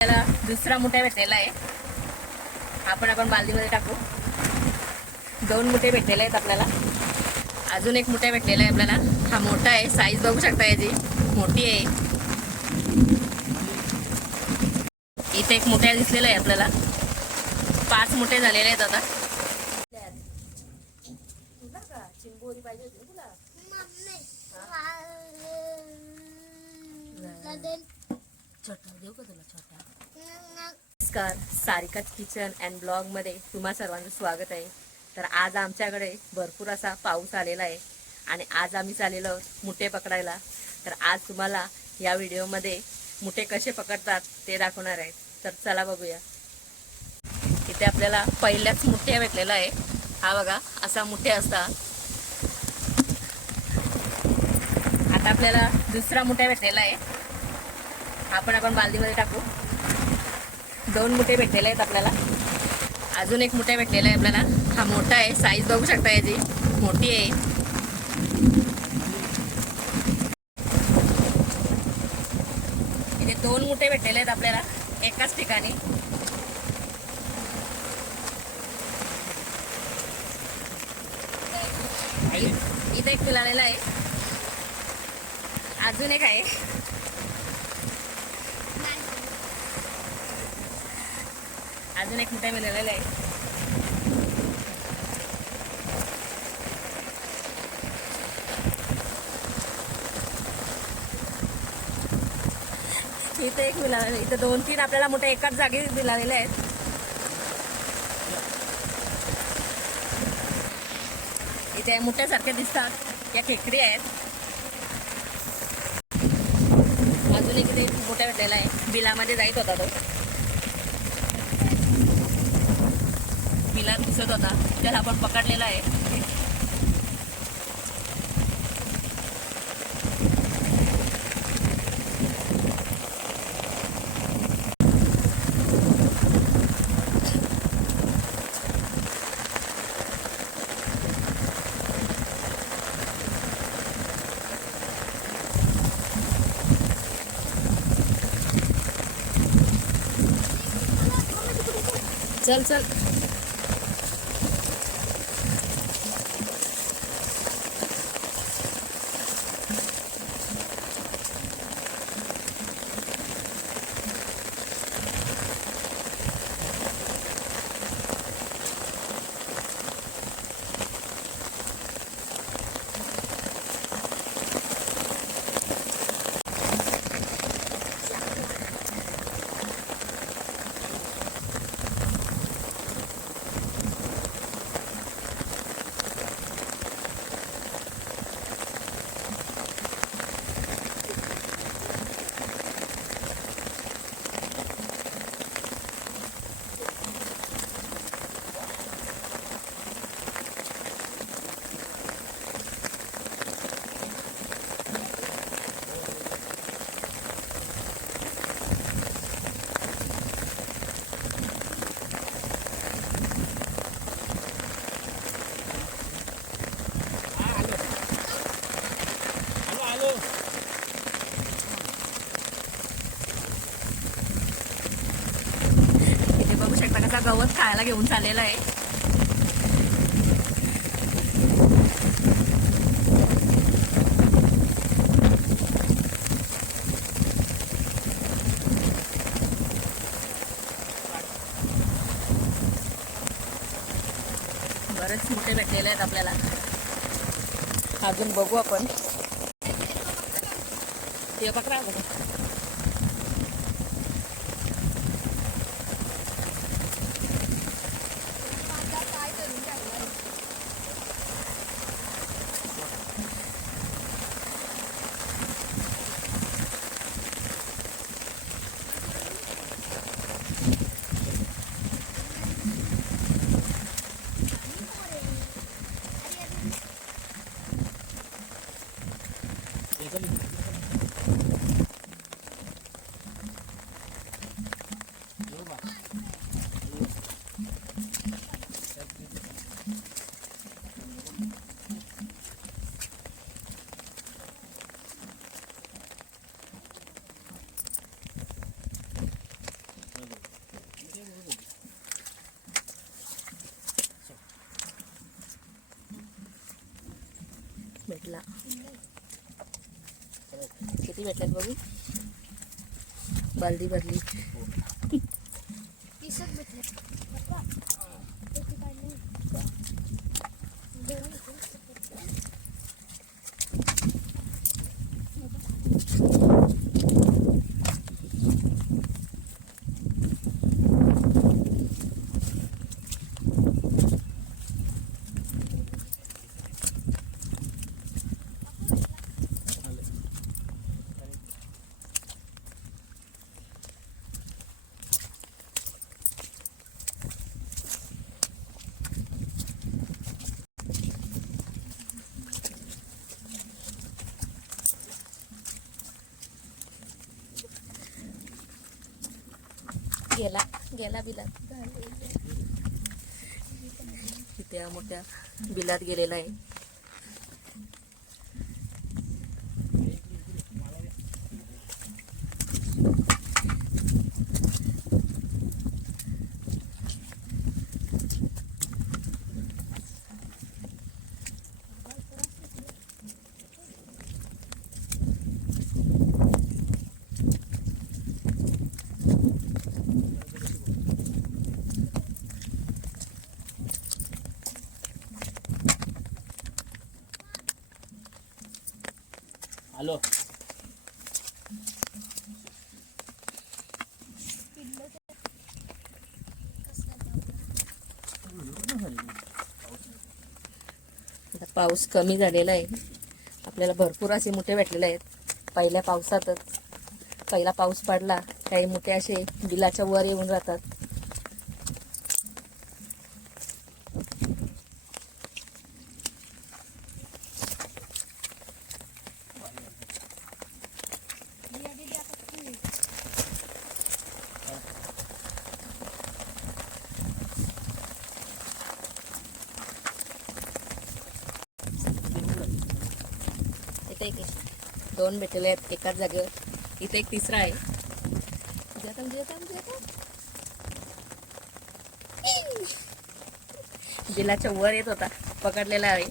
त्याला दुसरा मुठ्या भेटलेला आहे. आपण आपण बालदीमध्ये टाकू. दोन मुठे भेटलेले आहेत आपल्याला. अजून एक मुठ्या भेटलेला आहे आपल्याला. हा मोठा आहे. साईज बघू शकता याची. मोठी आहे. इथे एक मुठ्या दिसलेला आहे आपल्याला. पाच मुठे झालेले आहेत आता. पाहिजे छोटा देऊ का तुला छोटा? नमस्कार सारिका किचन अँड ब्लॉगमध्ये तुम्हा सर्वांचं स्वागत आहे. तर आज आमच्याकडे भरपूर असा पाऊस आलेला आहे आणि आज आम्ही चाललेलो आहोत मुठे पकडायला. तर आज तुम्हाला या व्हिडिओमध्ये मुठे कसे पकडतात ते दाखवणार आहे. तर चला बघूया. इथे आपल्याला पहिल्याच मुठ्या भेटलेला आहे. हा बघा असा मुठे असतात आता आपल्याला दुसरा मुठ्या भेटलेला आहे. आपण आपण बालदीमध्ये टाकू. दोन मुठे भेटलेले आहेत आपल्याला. अजून एक मुठ्या भेटलेला आहे आपल्याला. हा मोठा आहे. साईज बघू शकता याची. मोठी आहे. इथे दोन मुठे भेटलेले आहेत आपल्याला. एकाच ठिकाणी. इथे एक फुलालेला आहे. अजून एक आहे. अजून एक मिठाई मिळालेला आहे. इथे एक मिळालेलं आहे. इथे दोन तीन आपल्याला मोठ्या एकाच जागी मिळालेले आहेत. इथे मोठ्यासारख्या दिसतात. या खेकडी आहेत. अजून एक इथे मोठ्या भेटलेला आहे. बिलामध्ये जायत होता तो. गेला दिसत होता. त्याला आपण पकडलेला आहे. चल चल इथे बघू गवत खायला घेऊन चाललेलं आहे. बरेच मोठे भेटलेले आहेत आपल्याला. अजून बघू आपण. ते भेटला. किती भेटल्यात बघू? बालदी भरली. भेटले. गेला गेला बिलात. इथे मोठ्या बिलात गेलेला आहे आलो आता पाऊस कमी झालेला आहे. आपल्याला भरपूर असे मुठे भेटलेले आहेत. पहिल्या पावसातच. पहिला पाऊस पडला काही मुठे असे बिलाच्या वर येऊन जातात एक दोन भेटलेले आहेत एकाच जागेवर. इथे एक तिसरा आहे. जे आता, जे बिलाच्या वर येत होता. पकडलेला आहे.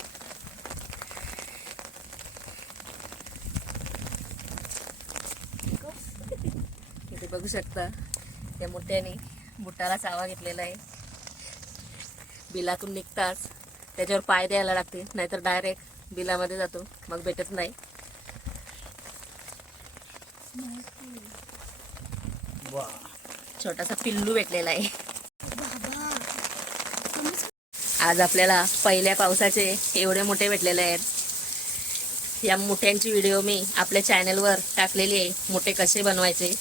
इथे बघू शकता त्या मोठ्याने बुटाला चावा घेतलेला आहे. बिलातून निघताच. त्याच्यावर पाय द्यायला लागते नाहीतर डायरेक्ट बिलामध्ये जातो. मग भेटत नाही. वा छोटासा पिल्लू भेटलेला आहे. आज आपल्याला पहिल्या पावसाचे एवढे मोठे भेटलेले आहेत. या मोठ्यांची व्हिडिओ मी आपल्या चॅनलवर टाकलेली आहे. मोठे कसे बनवायचे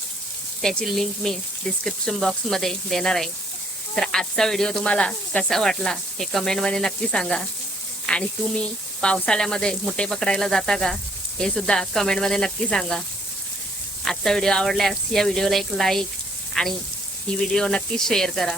त्याची लिंक मी डिस्क्रिप्शन बॉक्समध्ये देणार आहे. तर आजचा व्हिडिओ तुम्हाला कसा वाटला हे कमेंटमध्ये नक्की सांगा. आणि तुम्ही पावसाळ्यामध्ये मुठे पकडायला जाता का हे सुद्धा कमेंटमध्ये नक्की सांगा. आजचा व्हिडिओ आवडल्यास या व्हिडिओला एक लाईक आणि ही व्हिडिओ नक्कीच शेअर करा.